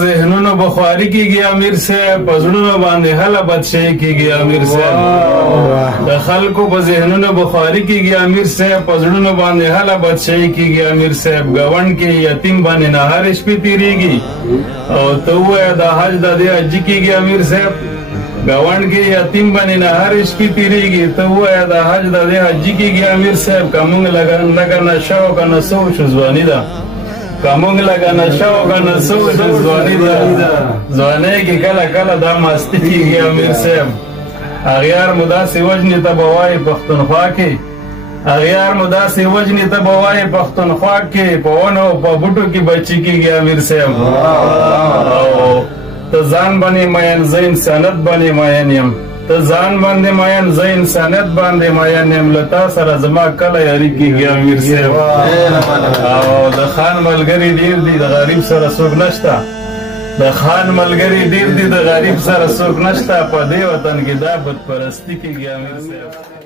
ذهنونو بخواری کیږي امیر صاحب، په زړونو باندې هله بدشي کیږي امیر صاحب. د خلکو په ذهنونو بخواری کیږي امیر صاحب، په زړونو باندې هله بدشي کیږي امیر صاحب. ګاونډ کې یتیم باندې نهار شپې تیریږي او ته وایې د حج د دې حج کیږي امیر صاحب. ګاونډ کې یتیم باندې نهار شپې تیریږي، ته وایې د حج د دې حج کیږي امیر صاحب. کومه لګا نشه او کنه سو شو ځواني ده، کمونگ لگا نشا ہوگا نسو زوانی دا زوانے کی کلا کلا دا مستی کی گیا امیر صاحب. اغیار مداسی وجنی تبوائی پختونخوا کی، اغیار مداسی وجنی تبوائی پختونخوا کی، پونو پا بوٹو کی بچی کی گیا امیر صاحب. تو زان بنی مین زین سنت بنی مین یم، ته ځان باندې ماین زه انسانیت باندې ماین یم، له تا سره زما کله یاري کېږي امیر صاحب. او د خان ملګري ډېر دي، د غریب سره څوک نشته. د خان ملګري ډېر دي، د غریب سره څوک نشته. په دې وطن کې دا بدپرستي کېږي امیر صاحب.